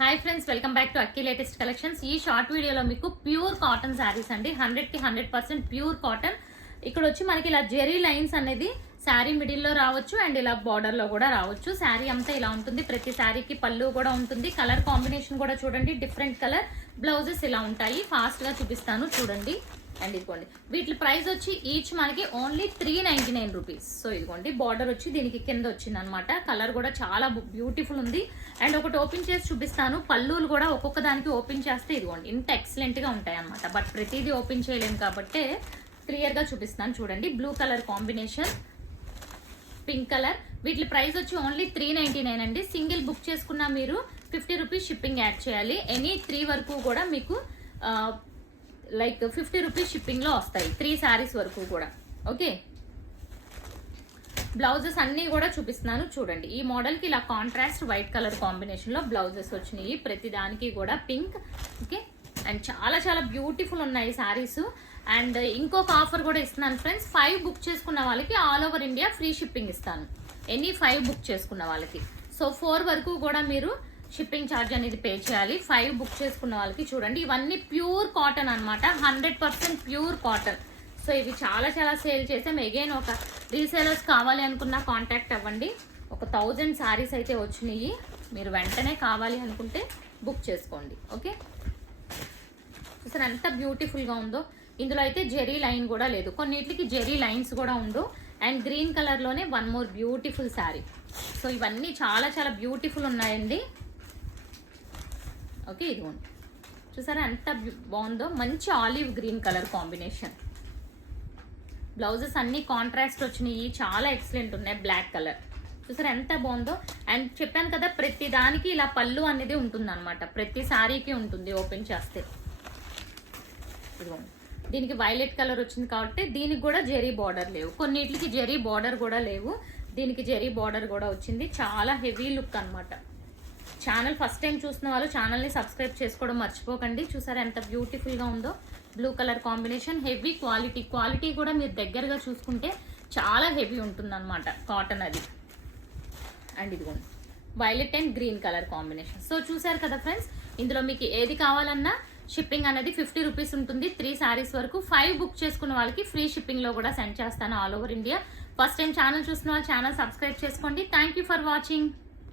Hi friends, welcome back to Akki latest collections. ఈ short వీడియోలో మీకు ప్యూర్ కాటన్ శారీస్ అండి, 100కి 100% ప్యూర్ కాటన్. ఇక్కడ వచ్చి మనకి ఇలా జెరీ లైన్స్ అనేది శారీ మిడిల్ లో రావచ్చు అండ్ ఇలా బార్డర్ లో కూడా రావచ్చు. శారీ అంతా ఇలా ఉంటుంది. ప్రతి శారీకి పళ్ళు కూడా ఉంటుంది. కలర్ కాంబినేషన్ కూడా చూడండి, డిఫరెంట్ కలర్. బ్లౌజెస్ ఇలా ఉంటాయి. ఫాస్ట్ గా చూపిస్తాను చూడండి. అండ్ ఇదిగోండి, వీటి ప్రైస్ వచ్చి ఈచ్ మనకి ఓన్లీ 399 రూపీస్. సో ఇదిగోండి, బార్డర్ వచ్చి దీనికి కింద వచ్చింది అనమాట. కలర్ కూడా చాలా బ్యూటిఫుల్ ఉంది. అండ్ ఒకటి ఓపెన్ చేసి చూపిస్తాను. పళ్ళులు కూడా ఒక్కొక్క దానికి ఓపెన్ చేస్తే ఇదిగోండి ఇంత ఎక్సలెంట్ గా ఉంటాయి అనమాట. బట్ ప్రతిదీ ఓపెన్ చేయలేము కాబట్టి క్లియర్ గా చూపిస్తాను చూడండి. Blue colour combination, pink colour. వీటి ప్రైస్ వచ్చి ఓన్లీ 399 అండి. సింగిల్ బుక్ చేసుకున్నా మీరు 50 రూపీస్ షిప్పింగ్ యాడ్ చేయాలి. ఎనీ 3 వరకు కూడా మీకు లైక్ 50 రూపీస్ షిప్పింగ్ లో వస్తాయి, 3 శారీస్ వరకు కూడా. ఓకే, బ్లౌజెస్ అన్ని కూడా చూపిస్తున్నాను చూడండి. ఈ మోడల్ కి ఇలా కాంట్రాస్ట్ వైట్ కలర్ కాంబినేషన్ లో బ్లౌజెస్ వచ్చినాయి. ప్రతి దానికి కూడా పింక్. ఓకే, అండ్ చాలా చాలా బ్యూటిఫుల్ ఉన్నాయి శారీస్. అండ్ ఇంకొక ఆఫర్ కూడా ఇస్తున్నాను ఫ్రెండ్స్. 5 బుక్ చేసుకున్న వాళ్ళకి all over India free shipping ఇస్తాను, ఎనీ 5 బుక్ చేసుకున్న వాళ్ళకి. సో 4 వరకు కూడా మీరు షిప్పింగ్ ఛార్జ్ అనేది పే చేయాలి. 5 బుక్ చేసుకున్న వాళ్ళకి. చూడండి, ఇవన్నీ ప్యూర్ కాటన్ అనమాట, 100% ప్యూర్ కాటన్. సో ఇవి చాలా చాలా సేల్ చేసాం. అగైన్ ఒక రీసేలర్స్ కావాలి అనుకున్న కాంటాక్ట్ అవ్వండి. ఒక 1000 శారీస్ అయితే వచ్చినాయి. మీరు వెంటనే కావాలి అనుకుంటే బుక్ చేసుకోండి. ఓకే, చూసారు ఎంత బ్యూటిఫుల్ గా ఉందో. ఇందులో అయితే జెరీ లైన్ కూడా లేదు, కొన్నిటికి జెరీ లైన్స్ కూడా ఉండు. అండ్ గ్రీన్ కలర్ లోనే one more beautiful sari. So ఇవన్నీ చాలా చాలా బ్యూటిఫుల్ ఉన్నాయండి. ఓకే, ఇదిగోండి, చూసారా ఎంత బాగుందో. మంచి olive green colour combination. Blouses అన్ని కాంట్రాస్ట్ వచ్చినాయి, చాలా ఎక్సలెంట్ ఉన్నాయి. బ్లాక్ కలర్ చూసారా ఎంత బాగుందో. అండ్ చెప్పాను కదా, ప్రతి దానికి ఇలా పళ్ళు అనేది ఉంటుంది అనమాట. ప్రతి శారీకి ఉంటుంది ఓపెన్ చేస్తే. ఇదిగోండి, దీనికి వైలెట్ కలర్ వచ్చింది కాబట్టి దీనికి కూడా జెరీ బార్డర్ లేవు. కొన్నిటికి జెరీ బార్డర్ కూడా లేవు, దీనికి జెరీ బార్డర్ కూడా వచ్చింది. చాలా హెవీ లుక్ అనమాట. ఛానల్ ఫస్ట్ టైం చూసిన వాళ్ళు ఛానల్ని సబ్స్క్రైబ్ చేసుకోవడం మర్చిపోకండి. చూసారా ఎంత బ్యూటిఫుల్ గా ఉందో. Blue colour combination, heavy quality. Quality కూడా మీరు దగ్గరగా చూసుకుంటే చాలా హెవీ ఉంటుంది అనమాట కాటన్ అది. అండ్ ఇదిగోండి, violet and green colour combination. So చూసారు కదా ఫ్రెండ్స్, ఇందులో మీకు ఏది కావాలన్నా షిప్పింగ్ అనేది 50 రూపీస్ ఉంటుంది, 3 శారీస్ వరకు. 5 బుక్ చేసుకున్న వాళ్ళకి ఫ్రీ షిప్పింగ్ లో కూడా సెండ్ చేస్తాను all over India. First time channel చూసిన వాళ్ళు ఛానల్ సబ్స్క్రైబ్ చేసుకోండి. Thank for watching.